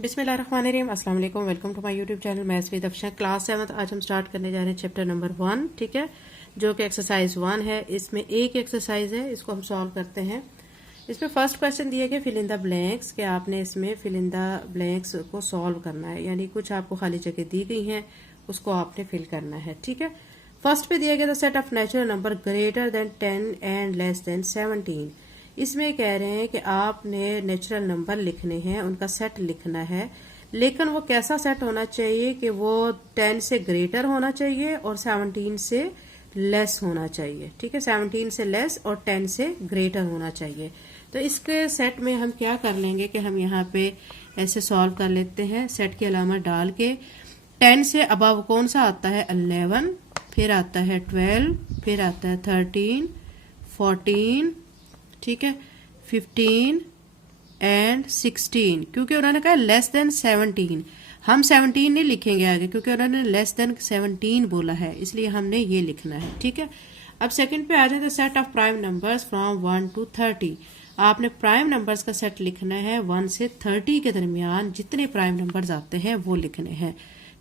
बिस्मिल्लाहिर्रहमानिर्रहीम, अस्सलाम वालेकुम। Welcome to my YouTube channel maths with Afsha. Class 7 आज हम स्टार्ट करने जा रहे हैं चैप्टर नंबर 1, ठीक है, जो कि एक्सरसाइज 1 है। इसमें एक एक्सरसाइज है, इसको हम सॉल्व करते हैं। इसमें फर्स्ट क्वेश्चन दिए गए फिल इन द ब्लैंक्स, कि आपने इसमें फिल इन द ब्लैंक्स को सॉल्व करना है, यानी कुछ आपको खाली जगह दी गई हैं, उसको आपने फिल करना है, ठीक है। फर्स्ट पे दिया गया the set of natural number greater than 10 and less than 17। इसमें कह रहे हैं कि आपने नेचुरल नंबर लिखने हैं, उनका सेट लिखना है, लेकिन वो कैसा सेट होना चाहिए कि वो 10 से ग्रेटर होना चाहिए और 17 से लेस होना चाहिए, ठीक है। 17 से लेस और 10 से ग्रेटर होना चाहिए। तो इसके सेट में हम क्या कर लेंगे कि हम यहाँ पे ऐसे सॉल्व कर लेते हैं, सेट की अलामत डाल के। 10 से अबव कौन सा आता है? 11, फिर आता है 12, फिर आता है 13, 14, ठीक है, 15 एंड 16। क्योंकि उन्होंने कहा लेस देन 17, हम 17 नहीं लिखेंगे आगे, क्योंकि उन्होंने लेस देन 17 बोला है, इसलिए हमने ये लिखना है, ठीक है। अब सेकंड पे आ जाए, set of prime numbers from 1 to 30। आपने प्राइम नंबर्स का सेट लिखना है 1 से 30 के दरमियान जितने प्राइम नंबर्स आते हैं वो लिखने हैं,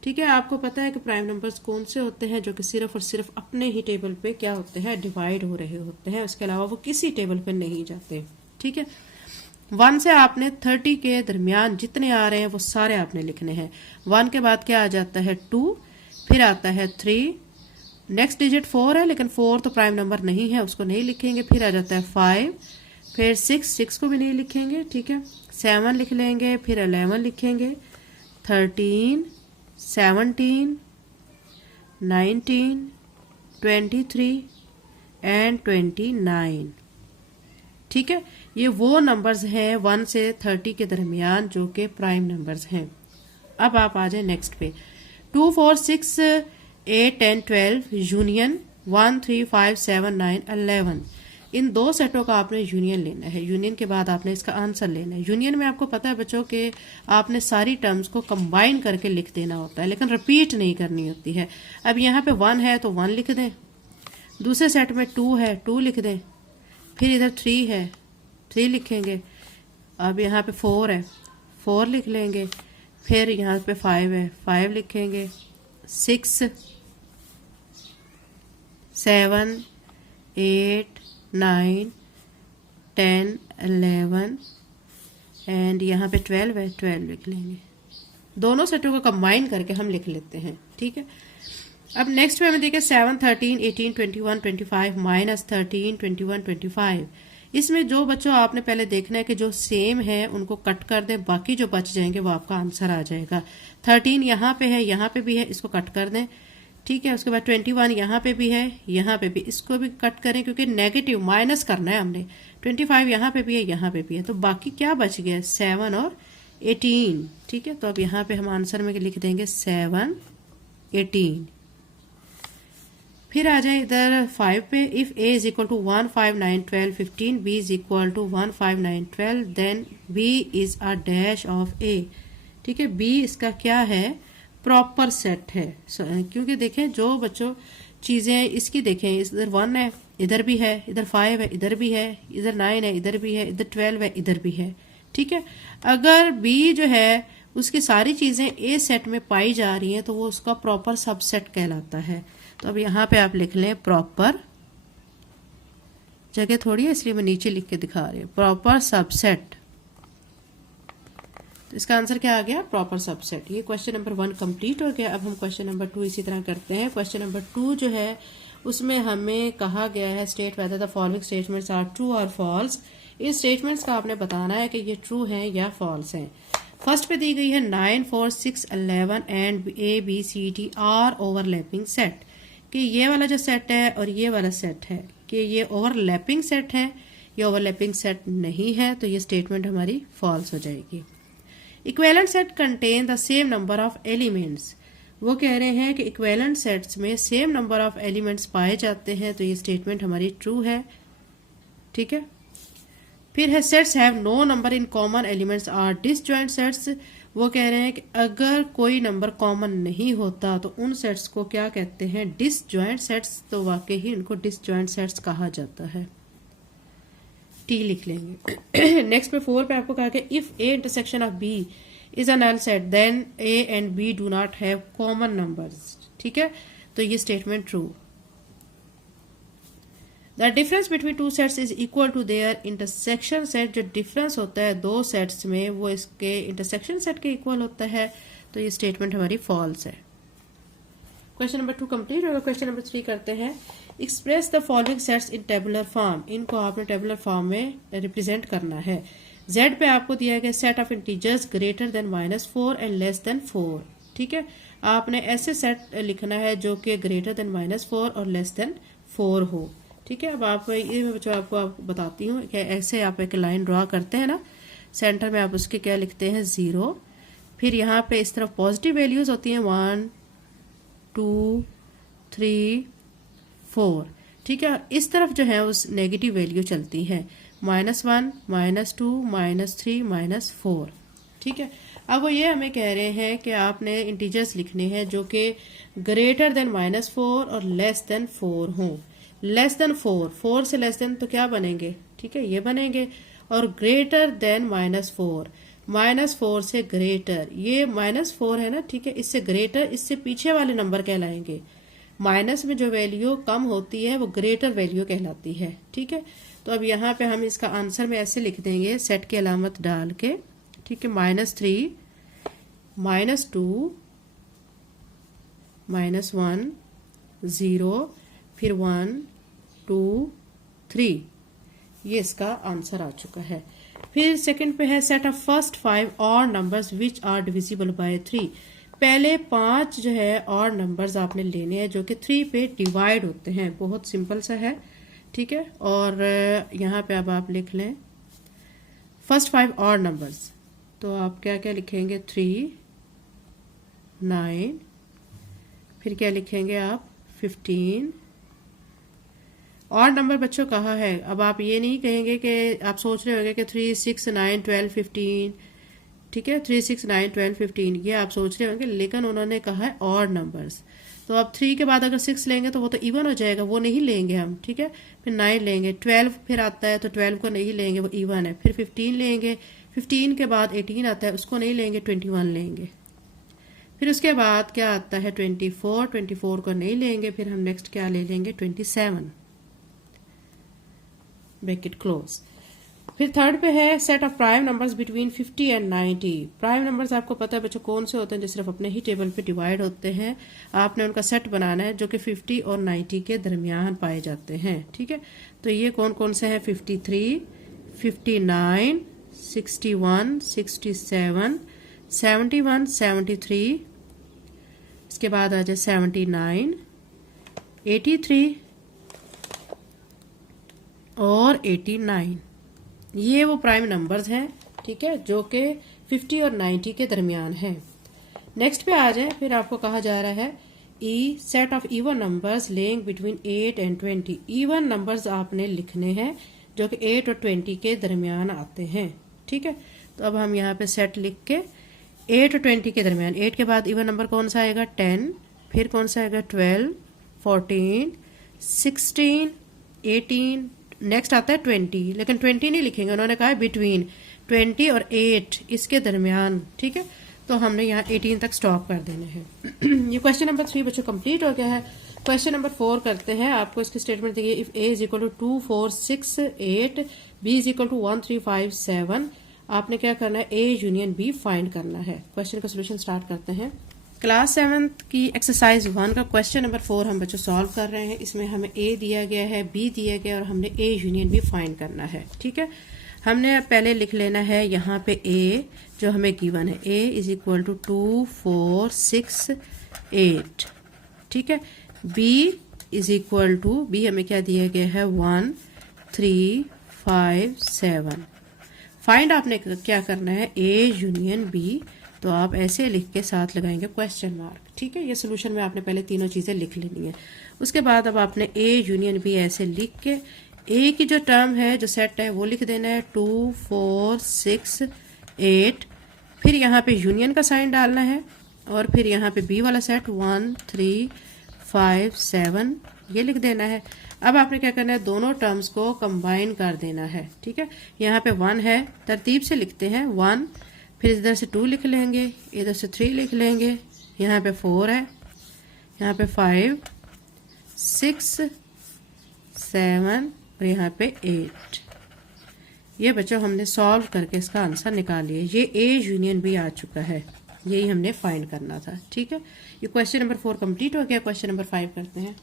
ठीक है। आपको पता है कि प्राइम नंबर्स कौन से होते हैं जो कि सिर्फ और सिर्फ अपने ही टेबल पे क्या होते हैं, डिवाइड हो रहे होते हैं, उसके अलावा वो किसी टेबल पे नहीं जाते, ठीक है। 1 से आपने 30 के दरमियान जितने आ रहे हैं वो सारे आपने लिखने हैं। 1 के बाद क्या आ जाता है? 2, फिर आता है 3, नेक्स्ट डिजिट 4 है, लेकिन 4 तो प्राइम नंबर नहीं है, उसको नहीं लिखेंगे। फिर आ जाता है 5, फिर 6 को भी नहीं लिखेंगे, ठीक है। 7 लिख लेंगे, फिर 11 लिखेंगे, 13, 17, 19, 23 एंड 29, ठीक है। ये वो नंबर्स हैं 1 से 30 के दरमियान जो कि प्राइम नंबर्स हैं। अब आप आ जाए नेक्स्ट पे। 2, 4, 6, 8, 10, 12 यूनियन 1, 3, 5, 7, 9, 11। इन दो सेटों का आपने यूनियन लेना है। यूनियन के बाद आपने इसका आंसर लेना है। यूनियन में आपको पता है बच्चों कि आपने सारी टर्म्स को कंबाइन करके लिख देना होता है, लेकिन रिपीट नहीं करनी होती है। अब यहाँ पे 1 है तो 1 लिख दें, दूसरे सेट में 2 है 2 लिख दें, फिर इधर 3 है 3 लिखेंगे, अब यहाँ पे 4 है 4 लिख लेंगे, फिर यहाँ पे 5 है 5 लिखेंगे, 6, 7, 8, 9, 10, 11 एंड यहाँ पे 12 है 12 लिख लेंगे। दोनों सेटों को कंबाइन करके हम लिख लेते हैं, ठीक है। अब नेक्स्ट में हमें देखिए 7, 13, 18, 21, 25 माइनस 13, 21, 25। इसमें जो बच्चों आपने पहले देखना है कि जो सेम है उनको कट कर दें, बाकी जो बच जाएंगे वो आपका आंसर आ जाएगा। 13 यहाँ पे है, यहाँ पे भी है, इसको कट कर दें, ठीक है। उसके बाद 21 यहाँ पे भी है, यहाँ पे भी, इसको भी कट करें क्योंकि नेगेटिव माइनस करना है हमने। 25 यहाँ पे भी है, यहाँ पे भी है, तो बाकी क्या बच गया? 7 और 18, ठीक है। तो अब यहाँ पे हम आंसर में लिख देंगे 7, 18। फिर आ जाए इधर 5 पे। If a is equal to 1, 5, 9, 12, 15, b is equal to 1, 5, 9, 12, then b is a dash of a, ठीक है। b इसका क्या है? प्रॉपर सेट है। क्योंकि देखें जो बच्चों चीजें इसकी देखें, इधर 1 है, इधर भी है, इधर 5 है, इधर भी है, इधर 9 है, इधर भी है, इधर 12 है, इधर भी है, ठीक है। अगर b जो है उसकी सारी चीजें a सेट में पाई जा रही हैं तो वो उसका प्रॉपर सबसेट कहलाता है। तो अब यहाँ पे आप लिख लें प्रॉपर, जगह थोड़ी है इसलिए मैं नीचे लिख के दिखा रही हूँ, प्रॉपर सबसेट। तो इसका आंसर क्या आ गया? Proper subset. ये क्वेश्चन नंबर 1 कंप्लीट हो गया। अब हम क्वेश्चन नंबर 2 इसी तरह करते हैं। क्वेश्चन नंबर 2 जो है उसमें हमें कहा गया है state whether the following statements are true और फॉल्स। इस स्टेटमेंट्स का आपने बताना है कि ये ट्रू हैं या फॉल्स हैं। फर्स्ट पे दी गई है 9, 4, 6, 11 and A, B, C, D are overlapping set, कि ये वाला जो सेट है और ये वाला सेट है कि ये ओवरलैपिंग सेट है, ये ओवरलैपिंग सेट नहीं है, तो ये स्टेटमेंट हमारी फॉल्स हो जाएगी। Equivalent set contain the same number of elements, वो कह रहे हैं कि इक्विवेलेंट सेट्स में सेम नंबर ऑफ एलिमेंट्स पाए जाते हैं, तो ये स्टेटमेंट हमारी ट्रू है, ठीक है। फिर है sets have no number in common elements are disjoint sets, वो कह रहे हैं कि अगर कोई नंबर कॉमन नहीं होता तो उन सेट्स को क्या कहते हैं? Disjoint sets. तो वाकई ही उनको डिसजॉइंट सेट्स कहा जाता है। टी लिख लेंगे। नेक्स्ट पे 4 पे आपको कहा कि if A intersection of B is a null set then A and B do not have common numbers, ठीक है, तो ये statement true. The difference between two sets is equal to their intersection set, जो difference होता है दो sets में वो इसके इंटरसेक्शन सेट के इक्वल होता है, तो ये स्टेटमेंट हमारी फॉल्स है। क्वेश्चन नंबर 2 कंप्लीट होगा। क्वेश्चन नंबर 3 करते हैं। Express the following sets in tabular form, इनको आपने टेबुलर फॉर्म में रिप्रेजेंट करना है। Z पे आपको दिया गया set of integers greater than -4 and less than 4, ठीक है, आपने ऐसे सेट लिखना है जो कि ग्रेटर देन -4 और लेस देन 4 हो, ठीक है। अब आप ये मैं बच्चों आपको बताती हूँ कि ऐसे आप एक लाइन ड्रॉ करते हैं ना, सेंटर में आप उसके क्या लिखते हैं 0, फिर यहाँ पे इस तरफ पॉजिटिव वैल्यूज होती हैं 1 2 3 4, ठीक है, इस तरफ जो है उस नेगेटिव वैल्यू चलती है -1 -2 -3 -4, ठीक है। अब वो ये हमें कह रहे हैं कि आपने इंटीजर्स लिखने हैं जो कि ग्रेटर देन -4 और लेस देन 4 हों। लेस देन 4 से लेस देन तो क्या बनेंगे, ठीक है, ये बनेंगे, और ग्रेटर देन -4 से ग्रेटर, ये -4 है ना, ठीक है, इससे ग्रेटर, इससे पीछे वाले नंबर कहलाएंगे। माइनस में जो वैल्यू कम होती है वो ग्रेटर वैल्यू कहलाती है, ठीक है। तो अब यहाँ पे हम इसका आंसर में ऐसे लिख देंगे सेट की अलामत डाल के, ठीक है, -3 -2 -1 0 फिर 1 2 3, ये इसका आंसर आ चुका है। फिर सेकंड पे है सेट ऑफ फर्स्ट 5 और numbers which are divisible by 3, पहले 5 जो है और नंबर्स आपने लेने हैं जो कि 3 पे डिवाइड होते हैं, बहुत सिंपल सा है, ठीक है। और यहाँ पे अब आप लिख लें फर्स्ट 5 और नंबर्स, तो आप क्या क्या लिखेंगे 3 9, फिर क्या लिखेंगे आप 15। और नंबर बच्चों कहाँ है, अब आप ये नहीं कहेंगे कि आप सोच रहे होंगे कि 3 6 9 12 15, ठीक है, 3 6 9 12 15 ये आप सोच रहे होंगे, लेकिन उन्होंने कहा है और नंबर्स, तो अब 3 के बाद अगर 6 लेंगे तो वो तो इवन हो जाएगा, वो नहीं लेंगे हम, ठीक है। फिर 9 लेंगे, 12 फिर आता है तो 12 को नहीं लेंगे, वो इवन है। फिर 15 लेंगे, 15 के बाद 18 आता है, उसको नहीं लेंगे, 21 लेंगे। फिर उसके बाद क्या आता है 24 को नहीं लेंगे, फिर हम नेक्स्ट क्या ले लेंगे 27, ब्रैकेट क्लोज। फिर थर्ड पे है set of prime numbers between 50 and 90। Prime numbers आपको पता है बच्चों कौन से होते हैं, जो सिर्फ अपने ही टेबल पे डिवाइड होते हैं, आपने उनका सेट बनाना है जो कि 50 और 90 के दरमियान पाए जाते हैं, ठीक है। तो ये कौन कौन से हैं 53 59 61 67 71 73, इसके बाद आ जाए 79 83 और 89, ये वो प्राइम नंबर्स हैं, ठीक है, जो कि 50 और 90 के दरमियान हैं। नेक्स्ट पे आ जाए, फिर आपको कहा जा रहा है E set of even numbers lying between 8 and 20, even numbers आपने लिखने हैं जो कि 8 और 20 के दरमियान आते हैं, ठीक है। तो अब हम यहाँ पे सेट लिख के 8 और 20 के दरमियान, 8 के बाद इवन नंबर कौन सा आएगा 10, फिर कौन सा आएगा 12 14 16 18, नेक्स्ट आता है 20, लेकिन 20 नहीं लिखेंगे, उन्होंने कहा है बिटवीन 20 और 8 इसके दरमियान, ठीक है। तो हमने यहाँ 18 तक स्टॉप कर देने हैं। ये क्वेश्चन नंबर 3 बच्चों कंप्लीट हो गया है। क्वेश्चन नंबर 4 करते हैं। आपको इसकी स्टेटमेंट देखिए, if A is equal to 2 4 6 8, B is equal to 1 3 5 7, आपने क्या करना है ए यूनियन बी फाइंड करना है। क्वेश्चन का सोल्यूशन स्टार्ट करते हैं। क्लास 7 की एक्सरसाइज 1 का क्वेश्चन नंबर 4 हम बच्चों सॉल्व कर रहे हैं। इसमें हमें ए दिया गया है, बी दिया गया और हमने ए यूनियन बी फाइंड करना है, ठीक है। हमने पहले लिख लेना है यहाँ पे ए जो हमें गिवन है, ए इज इक्वल टू 2 4 6 8, ठीक है। B is equal to, B हमें क्या दिया गया है 1 3 5 7। फाइंड आपने क्या करना है ए यूनियन बी, तो आप ऐसे लिख के साथ लगाएंगे क्वेश्चन मार्क, ठीक है। ये सोल्यूशन में आपने पहले तीनों चीजें लिख लेनी है। उसके बाद अब आपने ए यूनियन बी ऐसे लिख के ए की जो टर्म है, जो सेट है, वो लिख देना है 2 4 6 8, फिर यहाँ पे यूनियन का साइन डालना है और फिर यहाँ पे बी वाला सेट 1 3 5 7 ये लिख देना है। अब आपने क्या करना है, दोनों टर्म्स को कंबाइन कर देना है, ठीक है। यहाँ पे 1 है, तरतीब से लिखते हैं 1 फिर इधर से 2 लिख लेंगे, इधर से 3 लिख लेंगे, यहाँ पे 4 है, यहाँ पे 5, 6, 7 और यहाँ पे 8। ये बच्चों हमने सॉल्व करके इसका आंसर निकाल लिया। ये ए यूनियन बी आ चुका है, यही हमने फाइंड करना था। ठीक है, ये क्वेश्चन नंबर 4 कंप्लीट हो गया। क्वेश्चन नंबर 5 करते हैं।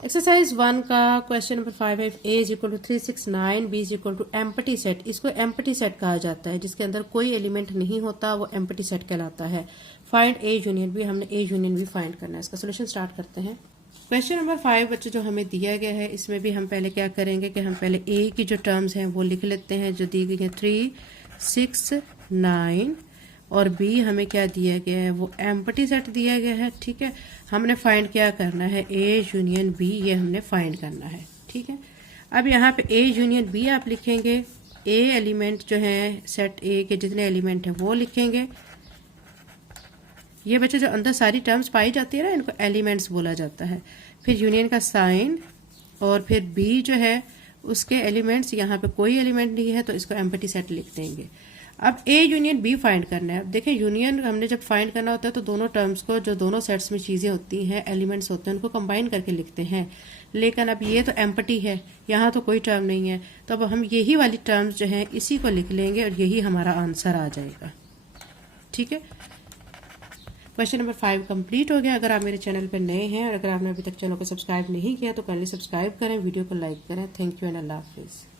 एक्सरसाइज 1 का क्वेश्चन नंबर 5 है, A is equal to 369, B is equal to empty set. इसको एम्प्टी सेट कहा जाता है, जिसके अंदर कोई एलिमेंट नहीं होता, वो एम्प्टी सेट कहलाता है। फाइंड ए यूनियन बी, हमने ए यूनियन बी फाइंड करना है। इसका सोल्यूशन स्टार्ट करते हैं। क्वेश्चन नंबर 5 बच्चों जो हमें दिया गया है, इसमें भी हम पहले क्या करेंगे कि हम पहले ए की जो टर्म्स हैं वो लिख लेते हैं, जो दी गई है 3, 6, 9, और बी हमें क्या दिया गया है, वो एम्प्टी सेट दिया गया है। ठीक है, हमने फाइंड क्या करना है, ए यूनियन बी, ये हमने फाइंड करना है। ठीक है, अब यहाँ पे ए यूनियन बी आप लिखेंगे, ए एलिमेंट जो है सेट ए के जितने एलिमेंट हैं वो लिखेंगे। ये बच्चे जो अंदर सारी टर्म्स पाई जाती है ना, इनको एलिमेंट्स बोला जाता है। फिर यूनियन का साइन, और फिर बी जो है उसके एलिमेंट्स, यहाँ पे कोई एलिमेंट नहीं है तो इसको एम्प्टी सेट लिख देंगे। अब ए यूनियन बी फाइंड करना है। अब देखिए, यूनियन हमने जब फाइंड करना होता है तो दोनों टर्म्स को, जो दोनों सेट्स में चीज़ें होती हैं, एलिमेंट्स होते हैं, उनको कंबाइन करके लिखते हैं। लेकिन अब ये तो एम्प्टी है, यहाँ तो कोई टर्म नहीं है, तो अब हम यही वाली टर्म्स जो हैं इसी को लिख लेंगे और यही हमारा आंसर आ जाएगा। ठीक है, क्वेश्चन नंबर 5 कंप्लीट हो गया। अगर आप मेरे चैनल पर नए हैं और अगर आपने अभी तक चैनल को सब्सक्राइब नहीं किया तो पहले सब्सक्राइब करें, वीडियो को लाइक करें। थैंक यू एंड अल्लाह हाफिज़।